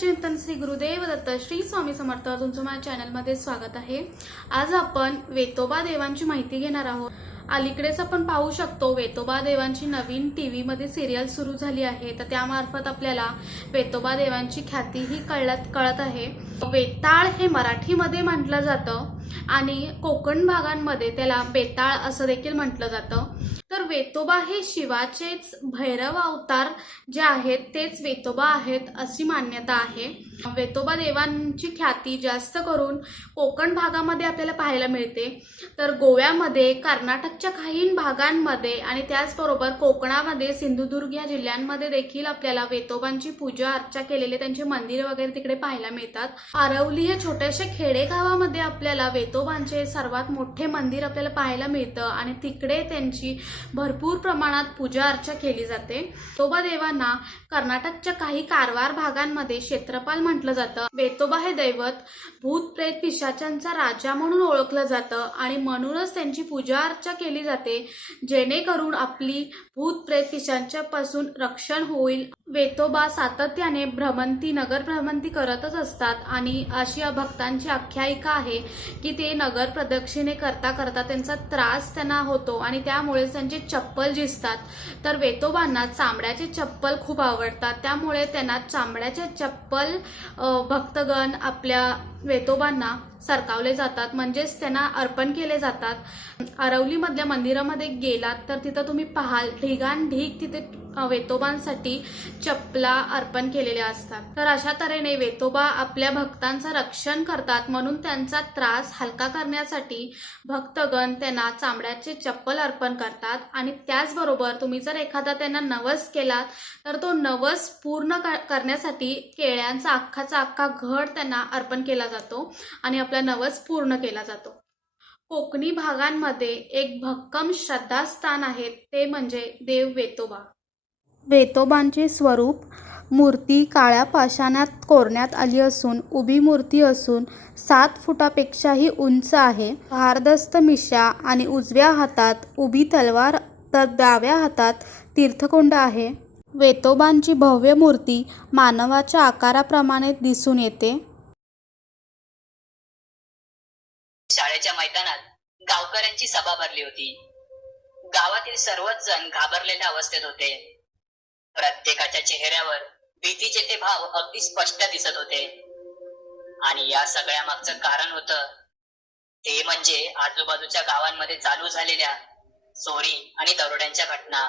चिंतन श्री गुरुदेव दत्त श्री स्वामी समर्थ तुमचं माझ्या चॅनलमध्ये स्वागत आहे। आज आपण वेतोबा देवांची माहिती घेणार आहोत। अलीकडेच आपण पाहू शकतो वेतोबा देवांची नवीन टीव्ही मध्ये सिरियल सुरू झाली आहे, तर त्यामार्फत आपल्याला वेतोबा देवांची ख्याती ही कळत आहे। वेताळ हे मराठीमध्ये म्हटलं जातं आणि कोकण भागांमध्ये त्याला बेताळ असं देखील म्हटलं जातं। तर वेतोबा हे शिवाचेच भैरव अवतार जे आहेत तेच वेतोबा आहेत अशी मान्यता आहे। वेतोबा देवांची ख्याती जास्त करून कोकण भागामध्ये आपल्याला पाहायला मिळते, तर गोव्यामध्ये, कर्नाटकच्या काही भागांमध्ये आणि त्याचबरोबर कोकणामध्ये, सिंधुदुर्ग या जिल्ह्यांमध्ये देखील आपल्याला वेतोबांची पूजा अर्चा केलेले त्यांचे मंदिर वगैरे तिकडे पाहायला मिळतात। आरवली हे छोट्याशा खेडेगावामध्ये आपल्याला वेतोबांचे सर्वात मोठे मंदिर आपल्याला पाहायला मिळतं आणि तिकडे त्यांची भरपूर प्रमाणात पूजा अर्चा केली जाते। वेतोबा देवांना कर्नाटकच्या काही कारवार भागांमध्ये क्षेत्रपाल म्हटलं जातं। वेतोबा हे दैवत भूत प्रेत पिशाचांचा राजा म्हणून ओळखलं जातं आणि म्हणूनच त्यांची पूजा अर्चा केली जाते, जेणेकरून आपली भूत प्रेत पिशाचांपासून रक्षण होईल। वेतोबा सातत्याने नगर भ्रमंती करतच असतात आणि अशी भक्तांची आख्यायिका आहे की ते नगर प्रदक्षिणे करता करता त्यांचा त्रास त्यांना होतो आणि त्यामुळे त्यांचे चप्पल झिजतात। तर वेतोबांना चामड्याचे चप्पल खूप आवडतात, त्यामुळे त्यांना चामड्याचे चप्पल भक्तगण आपल्या वेतोबांना सरकावले जातात, म्हणजेच त्यांना अर्पण केले जातात। आरवली मधल्या मंदिरामध्ये गेलात तर तिथं तुम्ही पाहाल ढिगांढीग तिथे वेतोबांसाठी चप्पला अर्पण केलेल्या असतात। तर अशा तऱ्हेने वेतोबा आपल्या भक्तांचं रक्षण करतात, म्हणून त्यांचा त्रास हलका करण्यासाठी भक्तगण त्यांना चामड्याचे चप्पल अर्पण करतात। आणि त्याचबरोबर तुम्ही जर एखादा त्यांना नवस केलात तर तो नवस पूर्ण करण्यासाठी केळ्यांचा अख्खा घड त्यांना अर्पण केला जातो आणि आपला नवस पूर्ण केला जातो। कोकणी भागांमध्ये एक भक्कम श्रद्धास्थान आहे, ते म्हणजे देव वेतोबा। वेतोबांचे स्वरूप मूर्ती काळ्या पाषाणात कोरण्यात आली असून उभी मूर्ती असून 7 फुटापेक्षाही उंच आहे। भारदस्त मिशा आणि उजव्या हातात उभी तलवार तर डाव्या हातात तीर्थकुंड आहे। वेतोबांची भव्य मूर्ती मानवाच्या आकाराप्रमाणे दिसून येते। शाळेच्या मैदानात गावकऱ्यांची सभा भरली होती। गावातील सर्वच जण घाबरलेल्या अवस्थेत होते। प्रत्येकाच्या चेहऱ्यावर भीतीचे ते भाव अगदी स्पष्ट दिसत होते आणि या सगळ्या मागचं कारण होतं ते म्हणजे आजूबाजूच्या गावांमध्ये चालू झालेल्या चोरी आणि दरोड्यांच्या घटना।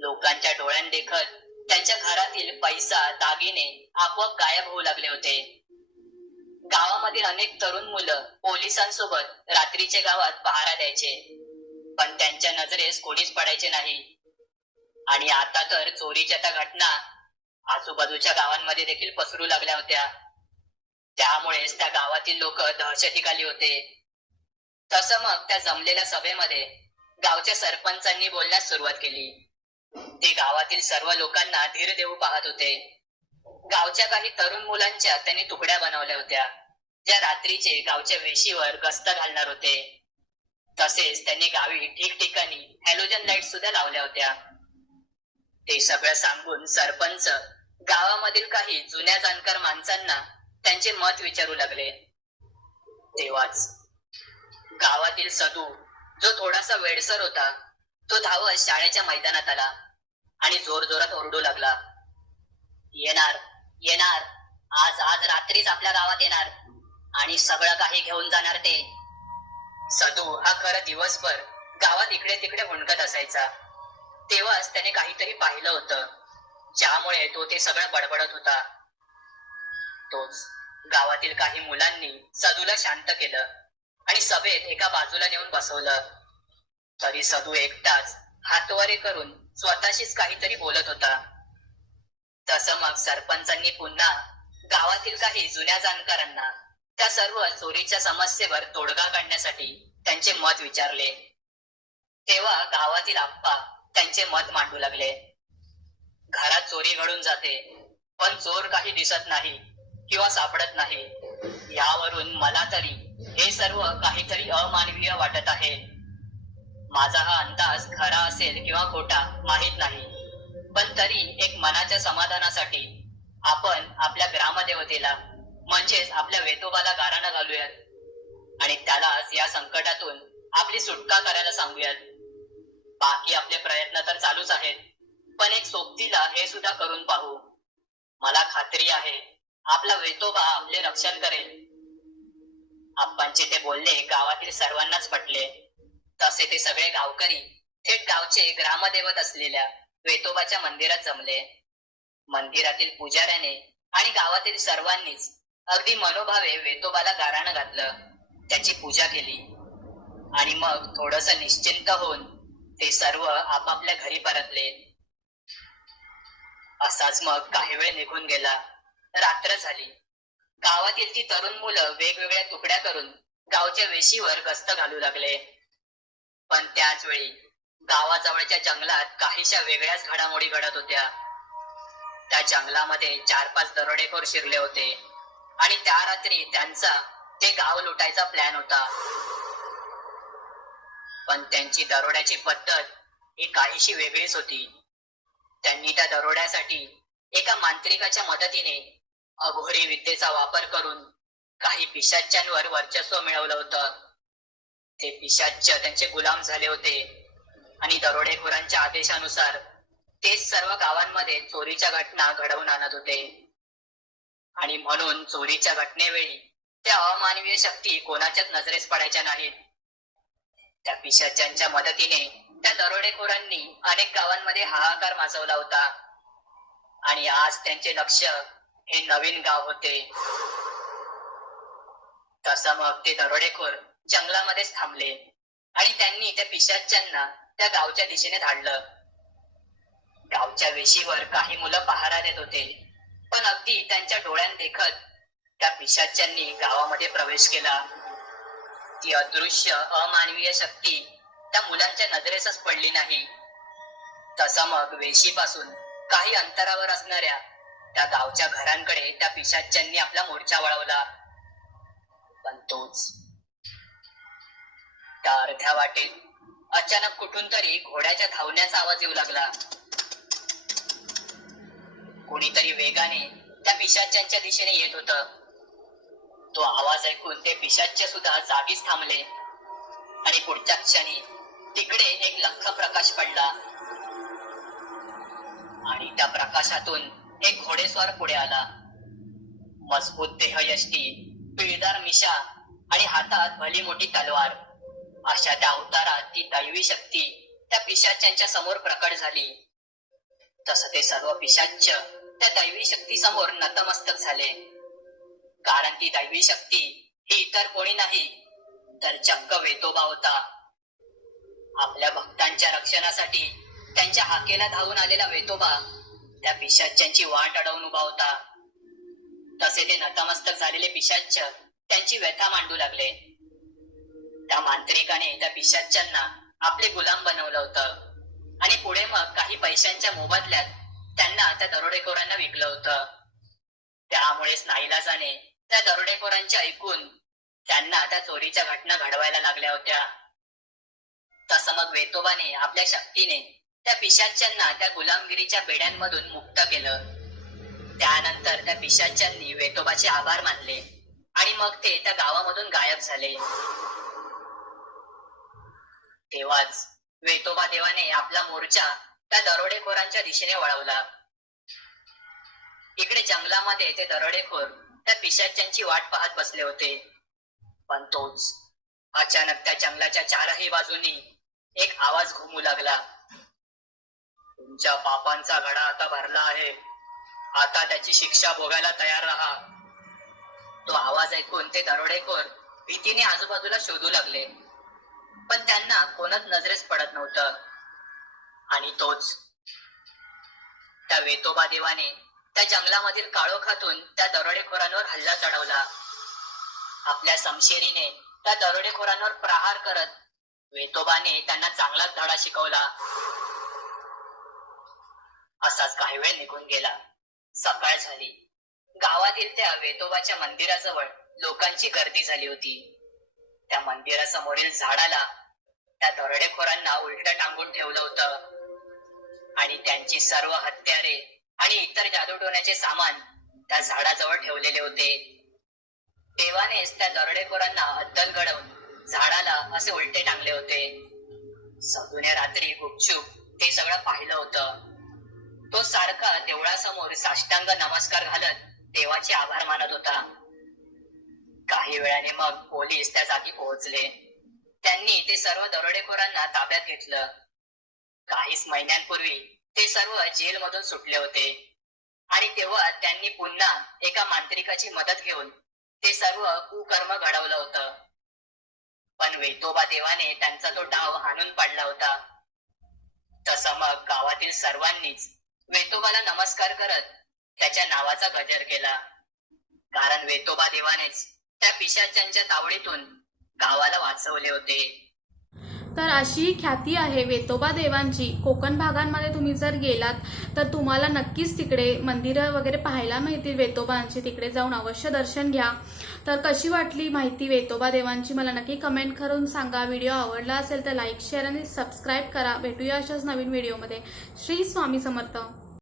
लोकांच्या डोळ्यांदेखत त्यांच्या घरातील पैसा दागिने आपोआप गायब होऊ लागले होते। गावामधील अनेक तरुण मुलं पोलिसांसोबत रात्रीचे गावात पहारा द्यायचे, पण त्यांच्या नजरेस कोणीच पडायचे नाही। आणि आता तर चोरीच्या त्या घटना आजूबाजूच्या गावांमध्ये देखील पसरू लागल्या होत्या, त्यामुळेच त्या गावातील लोक दहशतीखाली होते। तसं मग त्या जमलेल्या सभेमध्ये गावच्या सरपंचांनी बोलण्यास सुरुवात केली। ते गावातील सर्व लोकांना धीर देऊ पाहत होते। गावच्या काही तरुण मुलांच्या त्यांनी तुकड्या बनवल्या होत्या, ज्या रात्रीचे गावच्या वेशीवर गस्त घालणार होते। तसेच त्यांनी गावी ठिकठिकाणी हॅलोजन लाईट सुद्धा लावल्या होत्या। ते सगळं सांगून सरपंच गावामधील काही जुन्या जाणकार माणसांना त्यांचे मत विचारू लागले। तेव्हाच गावातील सदू, जो थोडासा वेडसर होता, तो धावत शाळेच्या मैदानात आला आणि जोरजोरात ओरडू लागला, येणार येणार, आज रात्रीच आपल्या गावात येणार आणि सगळं काही घेऊन जाणार ते। सदू हा खरं दिवसभर गावात इकडे तिकडे हुंडकत असायचा। तेव्हाच त्याने काहीतरी पाहिलं होतं, ज्यामुळे तो ते सगळं बडबडत होता। तोच गावातील काही मुलांनी सदूला शांत केलं आणि सभेत एका बाजूला नेऊन बसवलं, तरी सदू एकटाच हातवारे करून स्वतःशीच काहीतरी बोलत होता। तसं मग सरपंचांनी पुन्हा गावातील काही जुन्या जाणकारांना त्या सर्व चोरीच्या समस्येवर तोडगा काढण्यासाठी त्यांचे मत विचारले। तेव्हा गावातील आप्पा त्यांचे मत मांडू लागले। घरात चोरी घडून जाते, पण चोर काही दिसत नाही किंवा सापडत नाही, यावरून मला तरी हे सर्व काहीतरी अमानवीय वाटत आहे। माझा हा अंदाज खरा असेल किंवा खोटा माहित नाही, पण तरी एक मनाच्या समाधानासाठी आपण आपल्या ग्रामदेवतेला म्हणजेच आपल्या वेतोबाला गाराणं घालूयात आणि त्यालाच या संकटातून आपली सुटका करायला सांगूयात. बाकी आपले प्रयत्न तर चालूच आहेत, पण एक सोबतीला हे सुद्धा करून पाहू. मला खात्री आहे आपला वेतोबा आपले रक्षण करेल. आप्पांचे ते बोलणे गावातील सर्वांनाच पटले. तसे ते सगळे गावकरी थेट गावचे ग्रामदैवत असलेल्या वेतोबाच्या मंदिरात जमले. मंदिरातील पुजाऱ्याने आणि गावातील सर्वांनीच अगदी मनोभावे वेतोबाला गाराणं घातलं, त्याची पूजा केली आणि मग थोडस निश्चिंत होऊन ते सर्व आपापल्या घरी परतले. असाच मग काही वेळ निघून गेला. रात्र झाली. गावातील ती तरुण मुलं वेगवेगळ्या तुकड्या करून गावच्या वेशीवर गस्त घालू लागले. पण त्याच वेळी गावाजवळच्या जंगलात काहीशा वेगळ्याच घडामोडी घडत होत्या. त्या जंगलामध्ये 4-5 दरोडेखोर शिरले होते आणि त्या रात्री त्यांचा ते गाव लुटायचा प्लॅन होता. पण त्यांची दरोड्याची पद्धत ही काहीशी वेगळीच होती. त्यांनी त्या दरोड्यासाठी एका मांत्रिकाच्या मदतीने अघोरी विद्येचा वापर करून काही पिशाच्यांवर वर्चस्व मिळवलं होतं. ते पिशाच्च त्यांचे गुलाम झाले होते आणि दरोडेखोरांच्या आदेशानुसार तेच सर्व गावांमध्ये चोरीच्या घटना घडवून आणत होते. आणि म्हणून चोरीच्या घटनेवेळी त्या अमानवीय शक्ती कोणाच्याच नजरेस पडायच्या नाहीत. त्या पिशाच्यांच्या मदतीने त्या दरोडेखोरांनी अनेक गावांमध्ये हाहाकार माजवला होता आणि आज त्यांचे लक्ष हे नवीन गाव होते. तसं मग ते दरोडेखोर जंगलामध्येच थांबले आणि त्यांनी त्या पिशाच्यांना त्या गावच्या दिशेने धाडलं. गावच्या वेशीवर काही मुलं पहारा देत होते, पण अगदी त्यांच्या डोळ्यात देखत त्या पिशाच्यांनी गावामध्ये प्रवेश केला. ती अदृश्य अमानवीय शक्ती त्या मुलांच्या नजरेसच पडली नाही. तसं मग वेशीपासून काही अंतरावर असणाऱ्या त्या गावच्या घरांकडे त्या पिशाच्यांनी आपला मोर्चा वळवला. पण तोच त्या अर्ध्या वाटेत अचानक कुठून तरी घोड्याच्या धावण्याचा आवाज येऊ लागला. कोणीतरी वेगाने त्या पिशाच्यांच्या दिशेने येत होतं. तो आवाज ऐकून ते पिशाच्य सुद्धा जागीच थांबले आणि पुढच्या क्षणी तिकडे एक लख्ख प्रकाश पडला आणि त्या प्रकाशातून एक घोडेस्वार पुढे आला. मजबूत देहयष्टी, पिळदार मिशा आणि हातात भली मोठी तलवार, अशा त्या अवतारात ती दैवी शक्ती त्या पिशाच्यांच्या समोर प्रकट झाली. तसं ते सर्व पिशाच्य त्या दैवी शक्ती समोर नतमस्तक झाले, कारण ती दैवी शक्ती ही इतर कोणी नाही तर चक्क वेतोबा होता. आपल्या भक्तांच्या रक्षणासाठी त्यांच्या हाकेला धावून आलेला वेतोबा त्या पिशाच्यांची वाट अडवून उभा होता. तसे ते नतमस्तक झालेले पिशाच्य त्यांची व्यथा मांडू लागले. त्या मांत्रिकाने त्या पिशाच्यांना आपले गुलाम बनवलं होतं आणि पुढे मग काही पैशांच्या मोबदल्यात त्यांना त्या दरोडेखोरांना विकलं होतं. त्यामुळेच नाईलाजाने त्या दरोडेखोरांचे ऐकून त्यांना त्या चोरीच्या घटना घडवायला लागल्या होत्या. तसं मग वेतोबाने आपल्या शक्तीने त्या पिशाच्यांना त्या गुलामगिरीच्या बेड्यांमधून मुक्त केलं. त्यानंतर त्या पिशाच्यांनी वेतोबाचे आभार मानले आणि मग ते त्या गावामधून गायब झाले. तेव्हाच वेतोबा देवाने आपला मोर्चा त्या दरोडेखोरांच्या दिशेने वळवला. इकडे जंगलामध्ये ते दरोडेखोर त्या पिशाच्यांची वाट पाहत बसले होते. पण तोच अचानक त्या जंगलाच्या चारही बाजूनी एक आवाज घुमू लागला. तुमच्या पापांचा घडा आता भरला आहे, आता त्याची शिक्षा भोगायला तयार राहा. तो आवाज ऐकून ते दरोडेखोर भीतीने आजूबाजूला शोधू लागले, पण त्यांना कोणच नजरेस पडत नव्हतं. आणि तोच त्या वेतोबा देवाने त्या जंगलामधील काळोखातून त्या दरोडेखोरांवर हल्ला चढवला. आपल्या समशेरीने त्या दरोडेखोरांवर प्रहार करत वेतोबाने त्यांना चांगलाच धडा शिकवला. असाच काही वेळ निघून गेला. सकाळ झाली. गावातील त्या वेतोबाच्या मंदिराजवळ लोकांची गर्दी झाली होती. त्या मंदिरासमोरील झाडाला त्या दरोडेखोरांना उलट टांगून ठेवलं होतं आणि त्यांची सर्व हत्यारे आणि इतर जादूटोण्याचे सामान त्या झाडाजवळ ठेवलेले होते. देवानेच त्या दरोडेखोरांना अद्दल घडवून झाडाला असे उलटे टांगले होते. सदूने रात्री गुपचूप ते सगळं पाहिलं होतं. तो सारखा देवळासमोर साष्टांग नमस्कार घालत देवाचे आभार मानत होता. काही वेळाने मग पोलीस त्या जागी पोहोचले. त्यांनी ते सर्व दरोडेखोरांना ताब्यात घेतलं. काहीच महिन्यांपूर्वी ते सर्व जेलमधून सुटले होते आणि तेव्हा त्यांनी पुन्हा एका मांत्रिकाची मदत घेऊन ते सर्व कुकर्म घडवलं होतं. पण वेतोबा देवाने त्यांचा तो डाव हाणून पाडला होता. तसं मग गावातील सर्वांनीच वेतोबाला नमस्कार करत त्याच्या नावाचा गजर केला. कारण वेतोबा देवानेच त्या पिशाच्यांच्या तावडीतून गावाला वाचवले होते. तर अशी ख्याती आहे वेतोबा देवांची. कोकण भागांमध्ये तुम्ही जर गेलात तर तुम्हाला नक्कीच तिकडे मंदिरं वगैरे पाहायला मिळतील वेतोबांची. तिकडे जाऊन अवश्य दर्शन घ्या. तर कशी वाटली माहिती वेतोबा देवांची मला नक्की कमेंट करून सांगा. व्हिडिओ आवडला असेल तर लाईक शेअर आणि सबस्क्राईब करा. भेटूया अशाच नवीन व्हिडिओमध्ये. श्री स्वामी समर्थ.